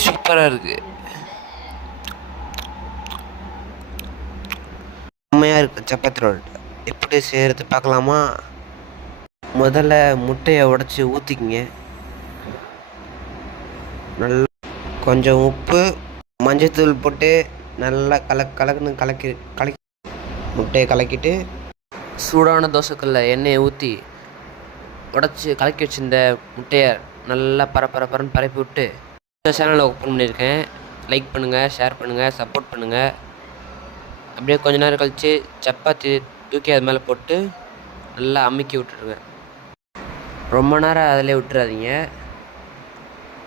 சூப்பராக இருக்குது. செம்மையாக இருக்குது சப்பாத்தி ரோல். எப்படி செய்கிறது பார்க்கலாமா? முதல்ல முட்டையை உடச்சி ஊற்றிக்கிங்க. நல்லா கொஞ்சம் உப்பு மஞ்சத்தூள் போட்டு நல்லா கலக்குன்னு கலக்கி முட்டையை கலக்கிட்டு சூடான தோசைக்கல்ல எண்ணெயை ஊற்றி உடச்சி கலக்கி வச்சிருந்த முட்டையை நல்லா பரப்பரன்னு பரப்பி விட்டு இந்த சேனலை ஓப்பன் பண்ணியிருக்கேன். லைக் பண்ணுங்கள், ஷேர் பண்ணுங்கள், சப்போர்ட் பண்ணுங்கள். அப்படியே கொஞ்ச நேரம் கழித்து சப்பாத்தி தூக்கி அது மேலே போட்டு நல்லா அமுக்கி விட்டுருங்க. ரொம்ப நேரம் அதிலே விட்டுறாதீங்க.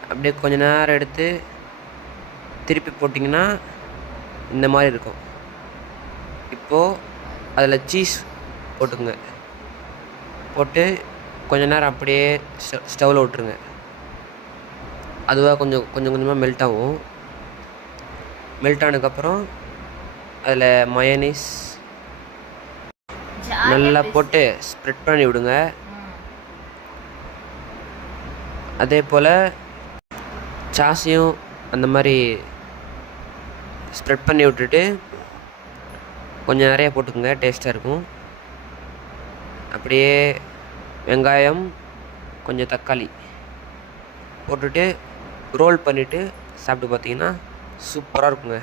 அப்படியே கொஞ்ச நேரம் எடுத்து திருப்பி போட்டிங்கன்னா இந்த மாதிரி இருக்கும். இப்போது அதில் சீஸ் போட்டுங்க. போட்டு கொஞ்ச நேரம் அப்படியே ஸ்டவ்வில் விட்டுருங்க. அதுவாக கொஞ்சம் கொஞ்சமாக மெல்ட் ஆகும். மெல்ட் ஆனதுக்கப்புறம் அதில் மயோனீஸ் நல்லா போட்டு ஸ்ப்ரெட் பண்ணி விடுங்க. அதே போல் சாஸையும் அந்த மாதிரி ஸ்ப்ரெட் பண்ணி விட்டுட்டு கொஞ்சம் நிறைய போட்டுக்கோங்க, டேஸ்ட்டாக இருக்கும். அப்படியே வெங்காயம் கொஞ்சம் தக்காளி போட்டுட்டு ரோல் பண்ணிவிட்டு சாப்பிட்டு பார்த்தீங்கன்னா சூப்பராக இருக்குங்க.